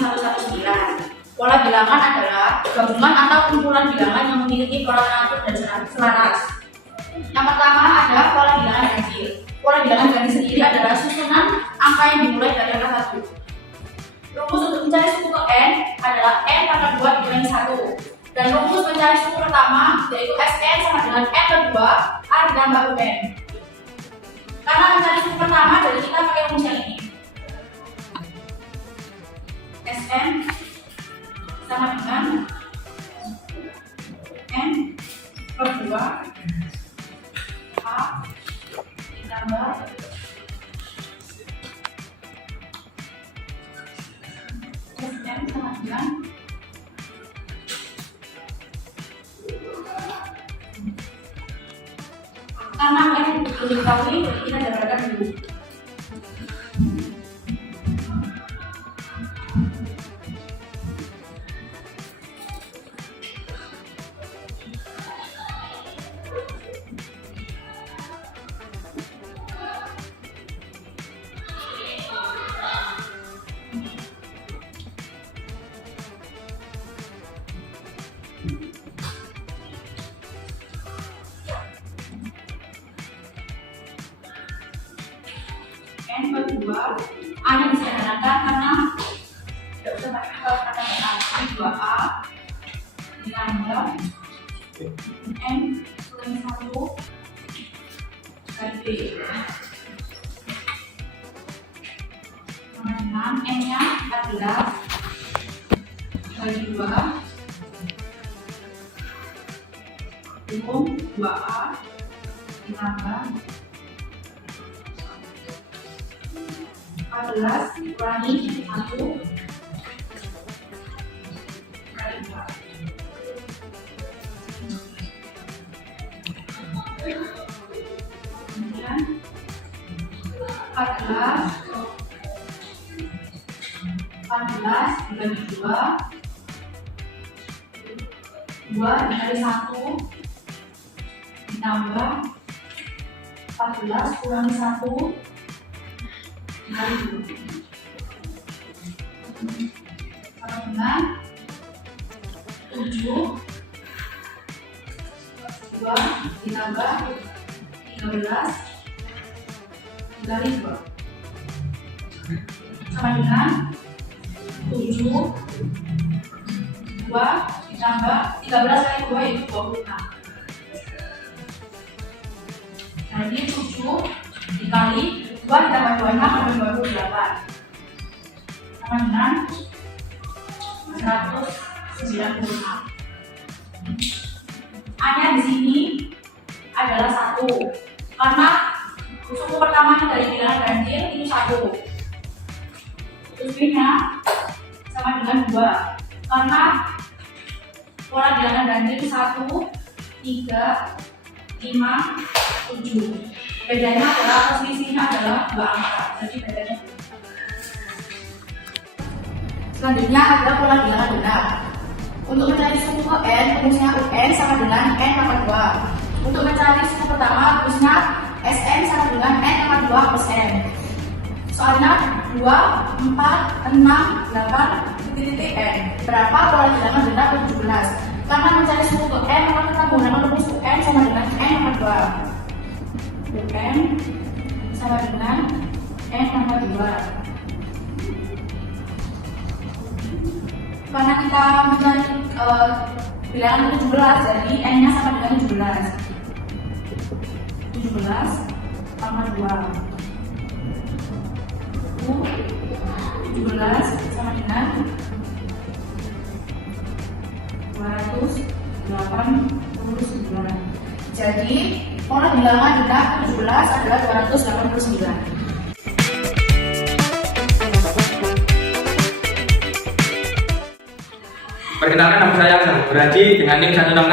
119. Pola bilangan adalah gabungan atau kumpulan bilangan yang memiliki pola teratur dan selaras. Yang pertama adalah pola bilangan ganjil. Pola bilangan ganjil sendiri adalah susunan angka yang dimulai dari angka 1. Rumus untuk mencari suku ke n adalah n pangkat 2 dikurangi 1. Dan rumus mencari suku pertama yaitu Sn sama dengan n kedua A ditambah Un. Karena mencari suku pertama, jadi kita pakai rumus yang ini. Sn sama dengan n per 2 A ditambah Sn sama dengan karena n belum diketahui, jadi kita dapatkan dulu. N per 2 A nya disederhanakan karena tidak usah pakai kata N 2A ditambah N kurangi 1 kali B sama dengan N nya 14 kali 2 umum 2A ditambah 14 dikurangi 1 kali 2. Kemudian 14 dibagi 2 dikali 1 ditambah 14 kurangi 1 kali 2 sama dengan 7 2 ditambah 13 dikali 2 sama dengan 7 2 ditambah 13 kali 2 yaitu 26. Jadi 7 dikali 2 ditambah 26 sama 28 sama dengan 196. A nya di sini adalah 1 karena suku pertamanya dari bilangan ganjil itu 1. Terus B nya sama dengan 2 karena pola bilangan ganjil itu 1, 3, 5, 7. Bedanya adalah posisinya adalah 2 angka, jadi bedanya 2. Selanjutnya adalah pola bilangan genap. Untuk mencari suku ke n, rumusnya Un sama dengan n pangkat 2. Untuk mencari suku pertama, rumusnya Sn sama dengan n pangkat 2 plus n. Soalnya 2, 4, 6, 8, titik n. Berapa pola bilangan genap ke 17? Karena mencari suku ke n, maka kita menggunakan rumus Un sama dengan n pangkat 2. Un sama dengan n pangkat 2. Karena kita mencari bilangan 17, jadi n nya sama dengan 17 pangkat 2. 17 sama dengan 289. Jadi pola bilangan genap 17 adalah 289. Perkenalkan, nama saya Hasan Beraji dengan NIM 166.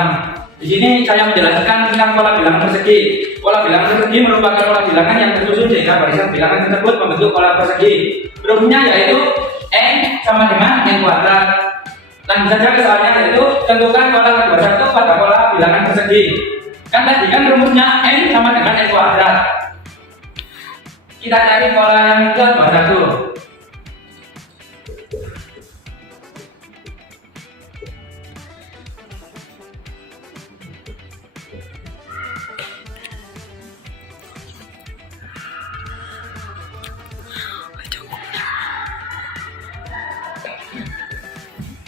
Di sini saya menjelaskan tentang pola bilangan persegi. Pola bilangan persegi merupakan pola bilangan yang tersusun sehingga barisan bilangan tersebut membentuk pola persegi. Rumusnya yaitu n sama dengan n kuadrat. Lanjut saja ke soalnya, yaitu tentukan pola kedua satu pada pola bilangan persegi. Kan tadi kan rumusnya n sama dengan n kuadrat. Kita cari pola yang kedua satu.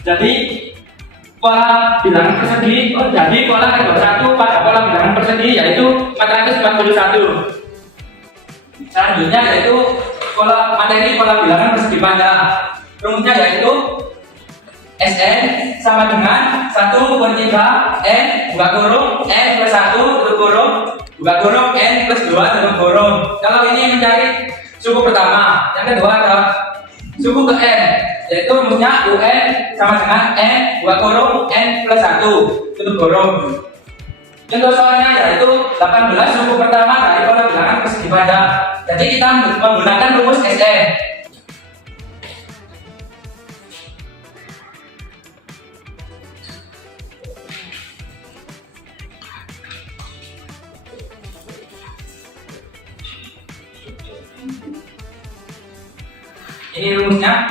Jadi pola bilangan persegi, jadi pola kedua satu pada pola bilangan persegi yaitu 441. Selanjutnya yaitu materi pola bilangan persegi panda. Rumusnya yaitu Sn sama dengan 1/3 n buka kurung n plus 1 tutup kurung buka kurung n plus 2 tutup kurung. Kalau ini mencari suku pertama, yang kedua adalah suku ke n, yaitu rumusnya un sama dengan n buka kurung n plus 1 tutup kurung. Contoh soalnya yaitu 18 suku pertama dari pola bilangan persegi panda. Jadi kita menggunakan rumus Sn. Ini rumusnya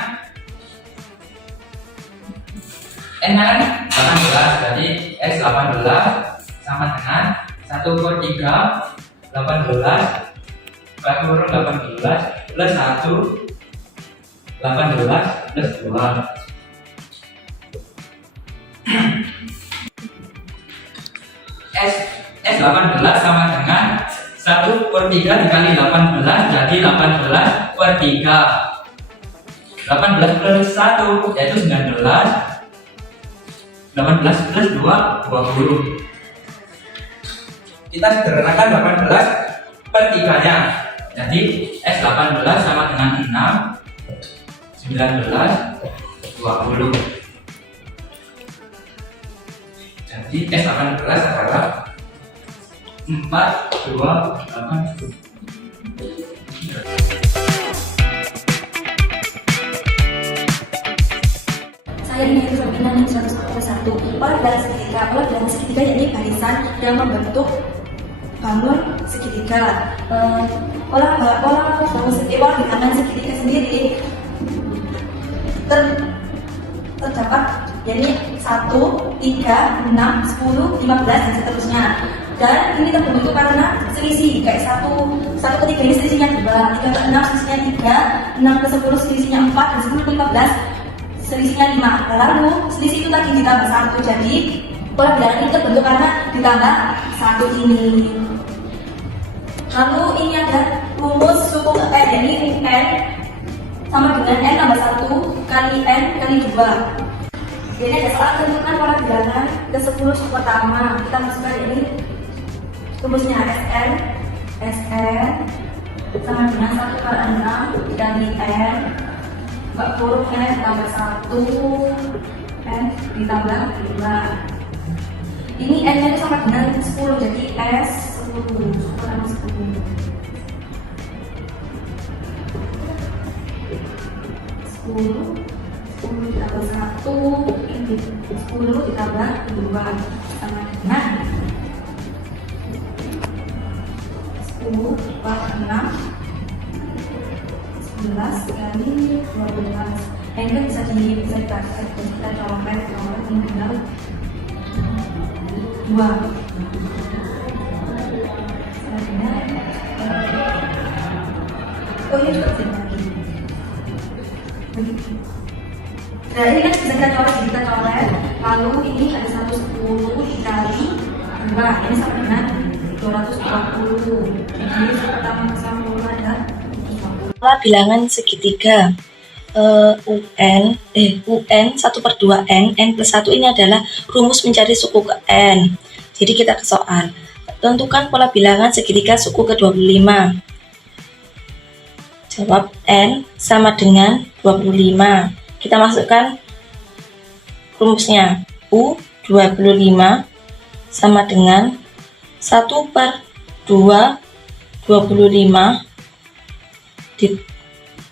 n kan 18, jadi x 18 sama dengan 1/3 18 buka kurung 18 plus 1 18 plus 2. S 18 sama dengan 1/3 dikali 18 jadi 18/3. 18 plus 1 yaitu 19. 18 plus 2 20. Kita sederhanakan 18/3 nya. Jadi S 18 sama dengan 6 19 20. Jadi S 18 adalah 4 2 8. Saya ingin perbincangan 141. Pola bilangan segitiga. Pola bilangan segitiga yakni barisan yang membentuk bangun segitiga. Pola bilangan segitiga sendiri terdapat yakni 1, 3, 6, 10, 15 dan seterusnya. Dan ini terbentuk karena selisih kayak 1/3 ini selisihnya 2, 3 ke 6 selisihnya 3, 6 ke 10 selisihnya 4, dan 10 ke 15 selisihnya 5. Lalu selisih itu tadi ditambah 1. Jadi pola bilangan ini terbentuk karena ditambah 1 ini. Lalu ini ada rumus suku n, jadi n sama dengan n tambah 1 kali n kali 2. Jadi ada soal tentukan pola bilangan ke 10 suku pertama. Kita masukkan ini rumusnya Sn sama dengan 1 kali 6 kali n buka kurung n tambah 1 n ditambah 2. Ini n nya itu sama dengan 10, jadi S 10 kurang 10. 10 ditambah 1 ini 10 ditambah 2 sama dengan 10 per 6 11 kali 12. Ini kan bisa kita coret ini tinggal 2. Oh ini juga bisa lagi begitu. Nah ini kan bisa kita coret. Lalu ini ada 110 dikali 2, ini sama dengan 220. Jadi pertama sama ada Pola bilangan segitiga UN 1/2 n plus 1 ini adalah rumus mencari suku ke n. Jadi kita ke soal. Tentukan pola bilangan segitiga suku ke-25. Jawab n sama dengan 25. Kita masukkan rumusnya. U25 sama dengan 1/2 25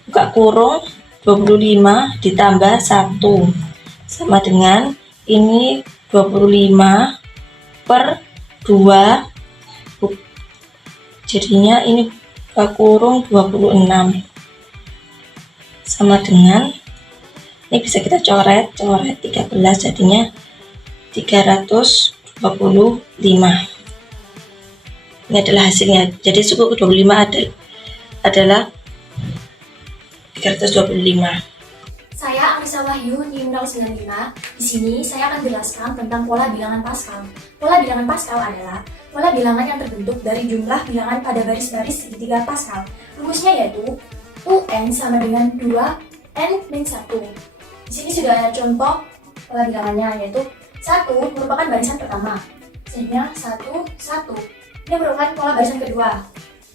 buka kurung 25 ditambah 1 sama dengan ini 25/2, jadinya ini buka kurung 26 sama dengan ini bisa kita coret 13, jadinya 325. Ini adalah hasilnya. Jadi suku ke-25 adalah 325. Saya Anissa Wahyu, NIM 095. Di sini saya akan jelaskan tentang pola bilangan Pascal. Pola bilangan Pascal adalah pola bilangan yang terbentuk dari jumlah bilangan pada baris-baris segitiga Pascal. Rumusnya yaitu UN sama dengan 2N min 1. Di sini sudah ada contoh pola bilangannya, yaitu 1 merupakan barisan pertama. Selanjutnya 1, 1. Ini merupakan pola barisan kedua.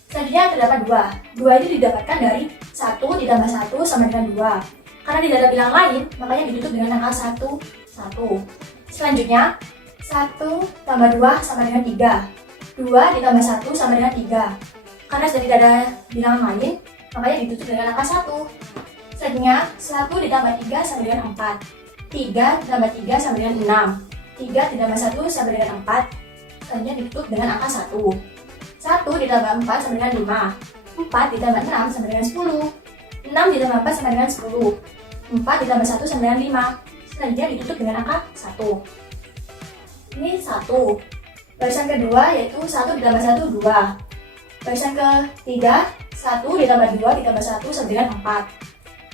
Selanjutnya terdapat 2. 2 itu didapatkan dari 1 ditambah 1 sama dengan 2. Karena tidak ada bilangan lain, makanya ditutup dengan angka 1, 1. Selanjutnya, 1 tambah 2 sama dengan 3. 2 ditambah 1 sama dengan 3. Karena sudah tidak ada bilangan lain, makanya ditutup dengan angka 1. Selanjutnya, 1 ditambah 3 sama dengan 4. 3 ditambah 3 sama dengan 6. 3 ditambah 1 sama dengan 4. Selanjutnya ditutup dengan angka 1. 1 ditambah 4 sama dengan 5. 4 ditambah 6 sama dengan 10. 6 ditambah 4 sama dengan 10. 4 ditambah 1 sama dengan 5. Selanjutnya ditutup dengan angka 1. Ini 1. Barisan kedua yaitu 1 ditambah 1, 2. Barisan ketiga, 1 ditambah 2 ditambah 1 sama dengan 4.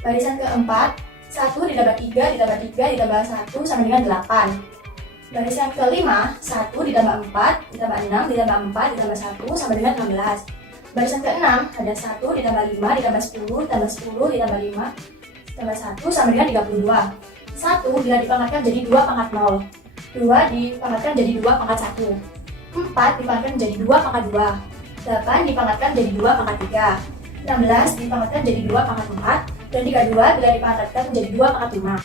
Barisan keempat, 1 ditambah 3 ditambah 3 ditambah 1 sama dengan 8. Barisan kelima, 1 ditambah 4 ditambah 6 ditambah 4 ditambah 1 sama dengan 16. Barisan ke-6 ada 1 ditambah 5 ditambah 10 ditambah 10 ditambah 5 ditambah 1 sama dengan 32. 1 bila dipangkatkan jadi 2 pangkat 0. 2 dipangkatkan jadi 2 pangkat 1. 4 dipangkatkan jadi 2 pangkat 2. 8 dipangkatkan jadi 2 pangkat 3. 16 dipangkatkan jadi 2 pangkat 4. Dan 32 bila dipangkatkan menjadi 2 pangkat 5.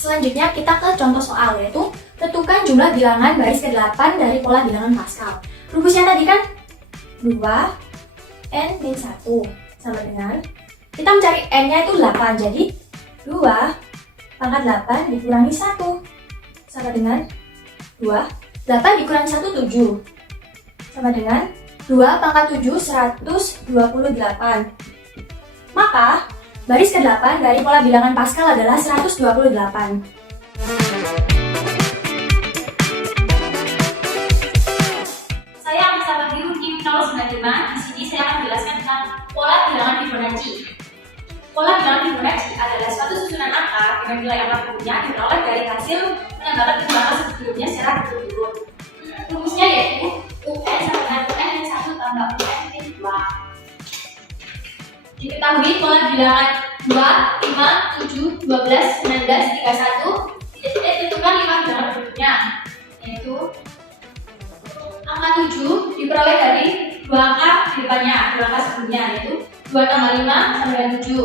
Selanjutnya kita ke contoh soal, yaitu tentukan jumlah bilangan baris ke-8 dari pola bilangan Pascal. Rumusnya tadi kan 2 N min 1 sama dengan, kita mencari N-nya itu 8, jadi 2 pangkat 8 dikurangi 1 sama dengan 2. 8 dikurangi 1, 7 sama dengan 2 pangkat 7, 128. Maka baris ke-8 dari pola bilangan Pascal adalah 128. Saya Anissa Wahyu, NIM 095. Di sini saya akan menjelaskan tentang pola bilangan Fibonacci. Pola bilangan Fibonacci adalah suatu susunan angka dengan nilai angka punya diperoleh dari hasil menambahkan kedua angka sebelumnya secara berturut-turut. Rumusnya yaitu UN sama dengan UN min 1 tambah UN min 2. Diketahui pola bilangan 2, 5, 7, 12, 19, 31 ditentukan 5 bilangan berikutnya, yaitu angka 7 diperoleh dari 2 angka di depannya, 2 angka sebelumnya, yaitu 2 tambah 5 sama dengan 7.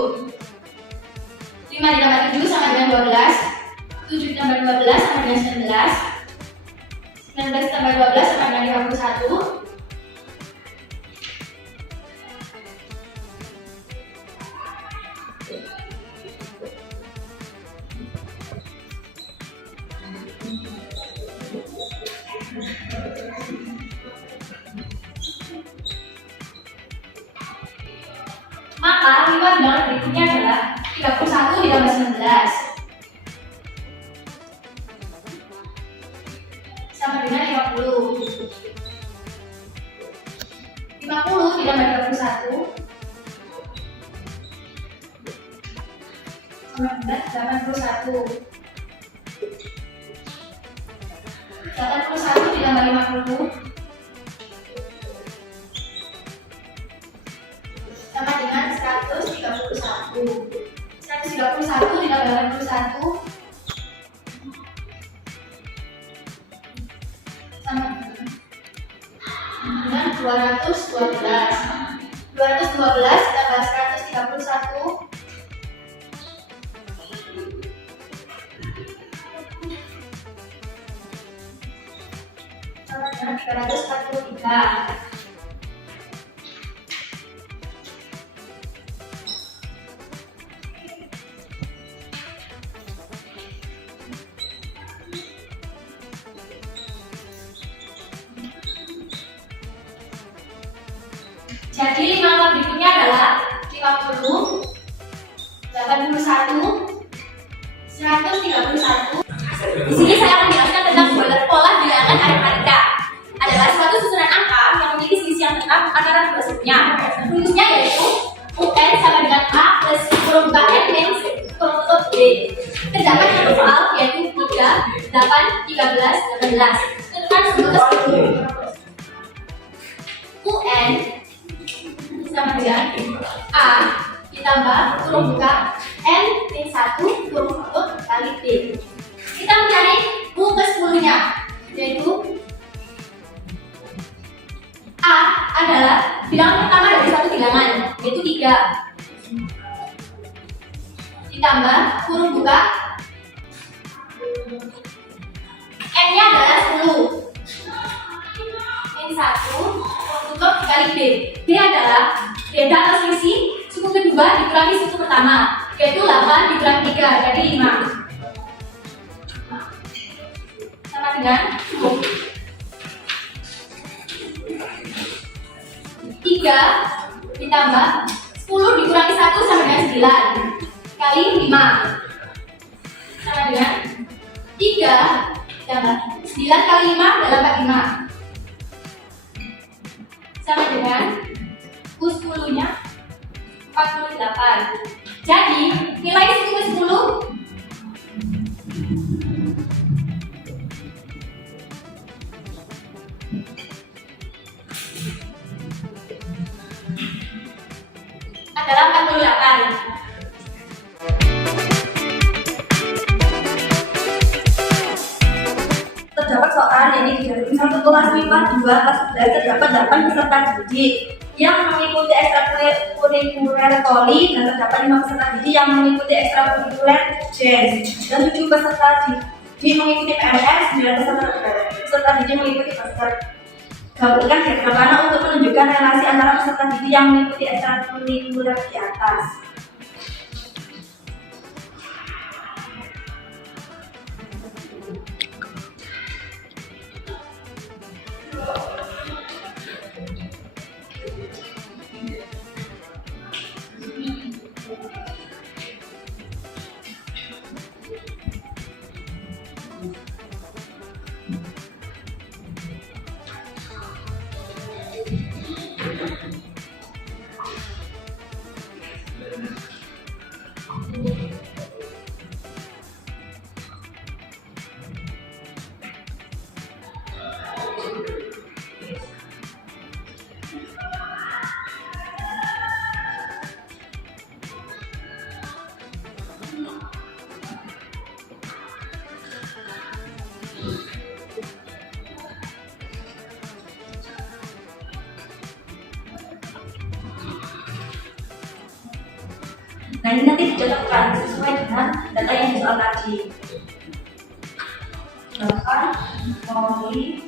5 ditambah 7 sama dengan 12. 7 ditambah 12 sama dengan 19. 19 ditambah 12 sama dengan 51. Maka 5 bilangan berikutnya adalah 31 ditambah 19 sama dengan 50. 50 ditambah 31 sama dengan 81. 81 ditambah 50 sama dengan 131. 131 ditambah 81 sama dengan 212. 212 ditambah 131 sama dengan 343. Jadi 5 angka berikutnya adalah 50, 81, 131. Di sini saya akan menjelaskan tentang pola bilangan aritmatika. Adalah suatu susunan angka yang memiliki selisih yang tetap antara dua sebutnya. Rumusnya yaitu UN sama dengan A plus huruf N min huruf Terdapat satu soal yaitu 3, 8, 13, 18. Tentukan sumber ke 10. UN sama dengan A ditambah kurung buka N min 1 kurung tutup kali T. Kita mencari U ke 10-nya, yaitu A adalah bilangan pertama dari suatu bilangan, yaitu 3 ditambah kurung buka N-nya adalah 10 min 1 kurung tutup dikali B. B adalah beda atau selisih suku kedua dikurangi suku pertama, yaitu 8 dikurangi 3, jadi 5. Sama dengan 3 ditambah 10 dikurangi 1 sama dengan 9 kali 5 sama dengan 3 ditambah 9 kali 5 adalah 45 sama dengan U10 nya 48. Jadi nilai suku ke 10 adalah 48. Terdapat soal ini di satu kelas MIPA 2 kelas 11 terdapat 8 peserta didik yang mengikuti ekstrakurikuler poli dan terdapat 5 peserta didik yang mengikuti ekstrakurikuler jazz dan 7 peserta didik mengikuti PNS, 9 peserta didik mengikuti master. Gabungkan diagram mana untuk menunjukkan relasi antara peserta didik yang mengikuti ekstrakurikuler di atas. Nah ini nanti dicocokkan sesuai dengan data yang di soal tadi. Bahkan poli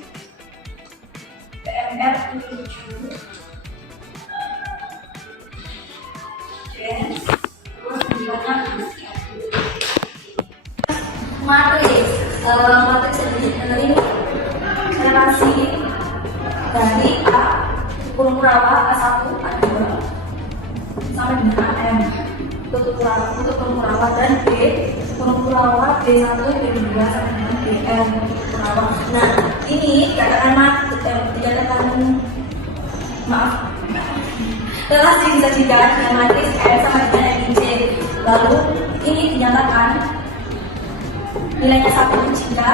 PMR 7 terus nilainya matriks ini relasi dari A kurung rawa A1 A2 sama dengan AM untuk kurung rawa dan B kurung rawa B1 B2 sama dengan BN kurung rawa. Nah ini dikatakan relasi disajikan dengan matriks M sama dengan MIJ. Lalu ini dinyatakan nilainya 1 jika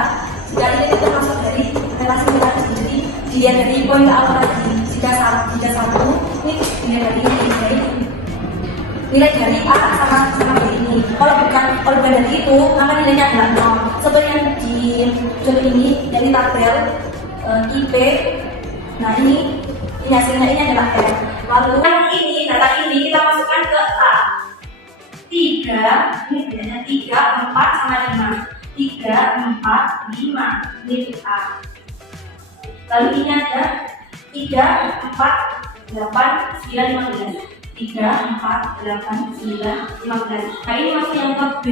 ini kita masuk dari relasi nilai. Jadi dilihat dari poin awal tadi jika 1 ini dilihat dari nilai dari A sama B ini. Kalau bukan dari itu maka nilainya adalah 0. Seperti yang di contoh ini dari tabel IP. Nah ini hasilnya ini adalah R. Lalu yang ini data ini kita masukkan ke A. 3 ini bedanya 3 4 sama 5. 3 4 5 ini A. Lalu ini ada 3 4 8 9 15. 3, 4, 8, 9, 15. Nah ini masuk yang ke B.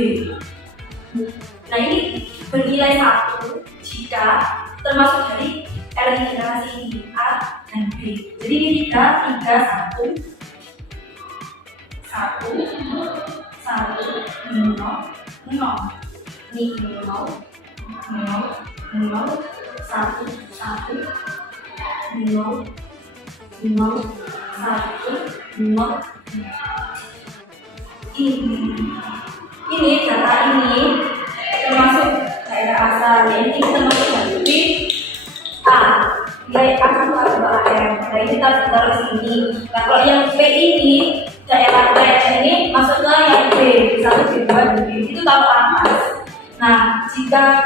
Nah ini bernilai 1 jika termasuk dari relasi ini A dan B. Jadi ini 3, 1, 1, 1, 0, 0. Ini 0, 0, 0, 1, 1, 0, 0, 1. Ini data ini ini. Nah kalau yang B ini daerah P ini masuk ke yang B, B1, B2, B3 itu tahu panas. Nah jika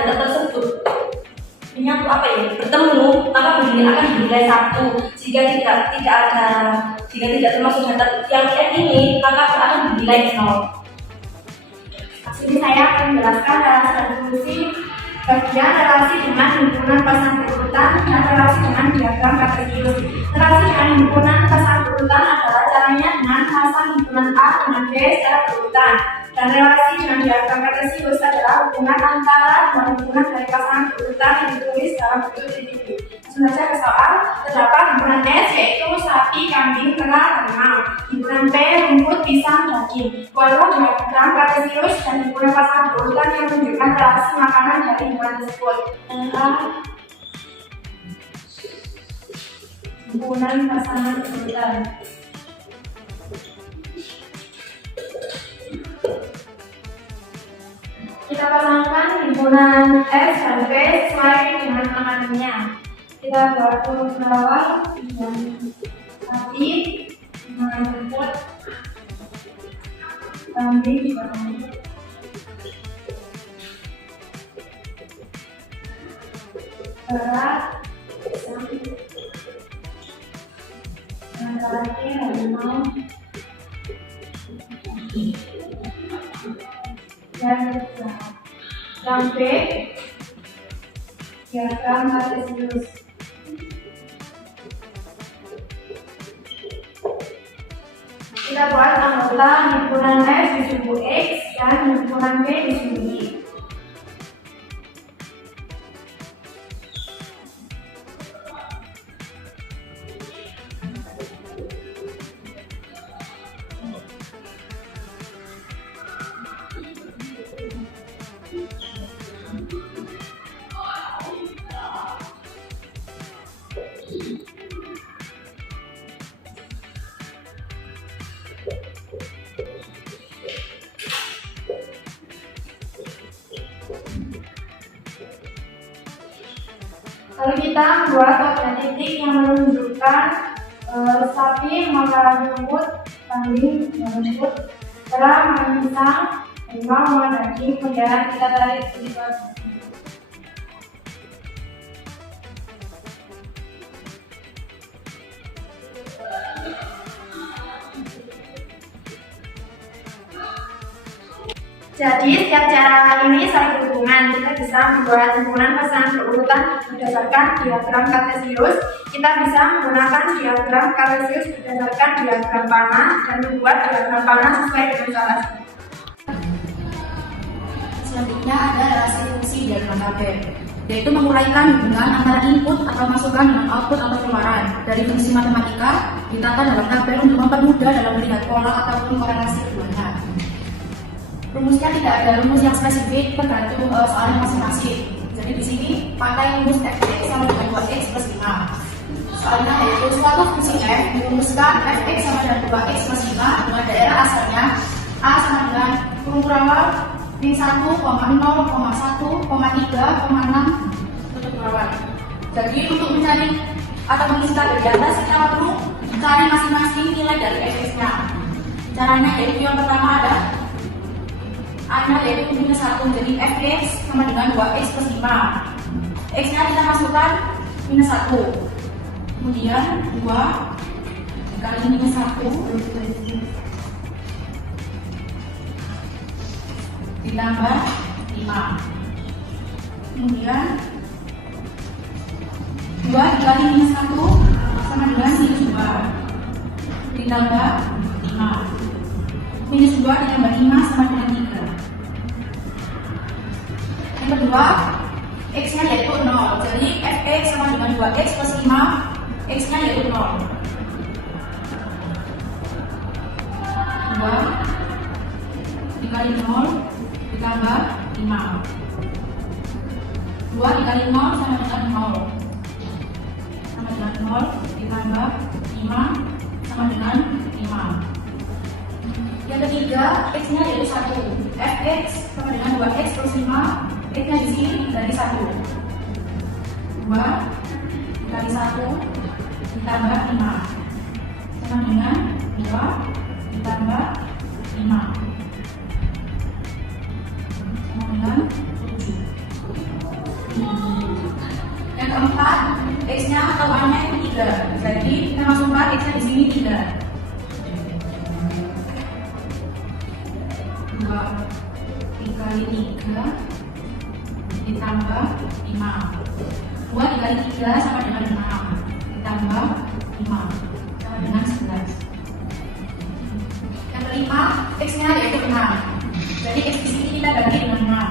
data tersebut menyatu bertemu, maka begini akan dinilai 1. Jika tidak termasuk data yang N ini, maka akan dinilai 0. Sini saya akan menjelaskan relasi dan fungsi bagian relasi dengan himpunan pasang berurutan dan relasi dengan diagram kartesius. Relasi dengan himpunan pasang berurutan adalah caranya dengan pasang himpunan A dengan B secara berurutan, dan relasi dengan diagram kartesius adalah hubungan antara dua himpunan dari pasangan berurutan yang ditulis dalam bentuk individu. Langsung saja ke soal. Terdapat himpunan S yaitu sapi, kambing, kera, harimau. Himpunan P rumput, pisang, daging. Buatlah diagram kartesius dan himpunan pasangan berurutan yang menunjukkan relasi makanan dari himpunan tersebut. Himpunan pasangan berurutan. Kita pasangkan himpunan S dan P sesuai dengan makanannya. Kita buat huruf bawah dan sapi, himpunan rumput, kambing di bawah. Berat, pisang, dan terakhir harimau. Dan B diagram kartesius. Kita buat anggota himpunan S di sumbu X dan himpunan P di sumbu Y. Lalu kita membuat objek titik yang menunjukkan sapi makan rumput, kambing rumput, kera makan pisang, harimau makan daging. Kemudian kita tarik titik. Jadi setiap cara ini saling berhubungan. Kita bisa membuat himpunan pasangan berurutan berdasarkan diagram kartesius. Kita bisa menggunakan diagram kartesius berdasarkan diagram panah dan membuat diagram panah sesuai dengan salah. Selanjutnya ada relasi fungsi diagram tabel, yaitu menguraikan hubungan antara input atau masukan dengan output atau keluaran dari fungsi matematika ditata dalam tabel untuk mempermudah dalam melihat pola ataupun korelasi keduanya. Rumusnya tidak ada rumus yang spesifik, tergantung soalnya masing-masing. Jadi di sini pakai rumus fx sama dengan 2x plus 5. Soalnya yaitu suatu fungsi f dirumuskan fx sama dengan 2x plus 5 dengan daerah asalnya a sama dengan kurung awal min 1, 0, 1, 3, 6 tutup kurungan. Jadi untuk mencari atau menginstal dari atas kita perlu cari masing-masing nilai dari fx-nya. Caranya yaitu yang pertama ada A-nya yaitu minus 1, jadi fx sama dengan 2x plus 5. X-nya kita masukkan minus 1. Kemudian 2 dikali minus 1 ditambah 5. Kemudian 2 dikali minus 1 sama dengan minus 2 ditambah 5. Minus 2 ditambah 5 sama dengan 3. Yang kedua, x-nya yaitu 0. Jadi fx sama dengan 2x plus 5, x-nya yaitu 0. 2 dikali 0 ditambah 5. 2 dikali 0 sama dengan 0. Sama dengan 0 ditambah 5 sama dengan 5. Yang ketiga, x-nya yaitu 1. Fx sama dengan 2x plus 5, x-nya di sini dari 1. 2 dikali 1 ditambah 5 sama dengan 2 ditambah 5 sama dengan 7. Yang keempat, x-nya atau y-nya itu 3. Jadi kita masukkan x-nya di sini 3. 2 dikali 3 ditambah 5. 2 dikali 3 sama dengan 6 ditambah 5 sama dengan 11. Yang kelima, x-nya yaitu 6. Jadi x di sini kita ganti dengan 6.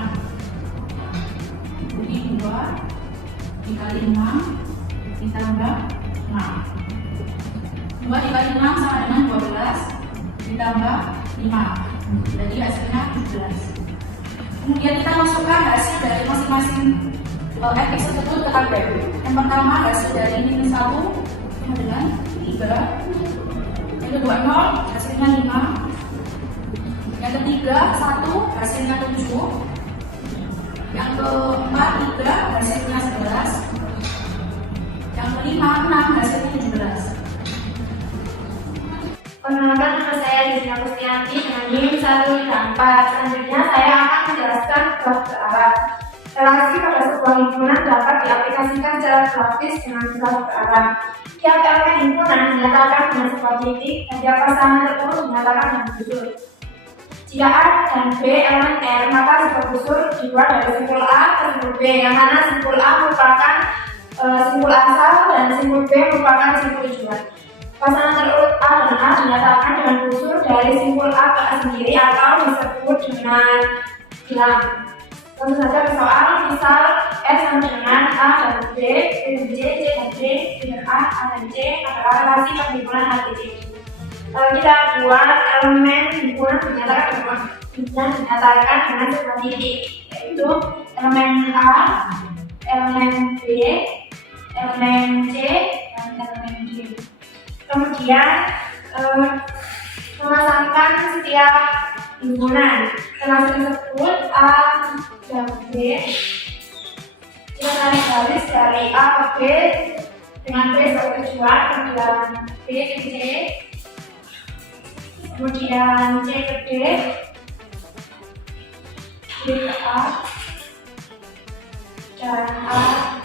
Jadi 2 dikali 6 ditambah 6. 2 dikali 6 sama dengan 12 ditambah 5. Jadi hasilnya 17. Kemudian kita masukkan hasil dari masing-masing fx tersebut ke tabel. Yang pertama hasil dari minus 1 sama dengan 3. Yang kedua 0 hasilnya 5. Yang ketiga 1 hasilnya 7. Yang keempat 3 hasilnya 11. Yang kelima 6 hasilnya 17. Perkenalkan, nama saya Dina Kustianti dengan NIM 154. Selanjutnya saya akan menjelaskan graf berarah. Relasi pada sebuah himpunan dapat diaplikasikan secara grafis dengan graf berarah. Tiap elemen himpunan dinyatakan dengan sebuah titik dan tiap pasangan tersebut dinyatakan dengan busur. Jika A dan B elemen R, maka sebuah busur dibuat dari simpul A ke simpul B, yang mana simpul A merupakan simpul asal dan simpul B merupakan simpul tujuan. Pasangan terurut A dan A dinyatakan dengan busur dari simpul A ke A sendiri atau disebut dengan bilang. Tentu saja ke soal, misal S sama dengan A dan B, dan C dan D dengan A dan C adalah relasi perhimpunan A dan C. Kita buat elemen himpunan dinyatakan dengan sebuah titik, yaitu elemen A, elemen B, elemen C, dan elemen D. Kemudian memasangkan setiap himpunan. Relasi tersebut A dan B. Kita tarik garis dari A ke B dengan B sebagai tujuan, kemudian B ke C, kemudian C ke D, D ke A, dan A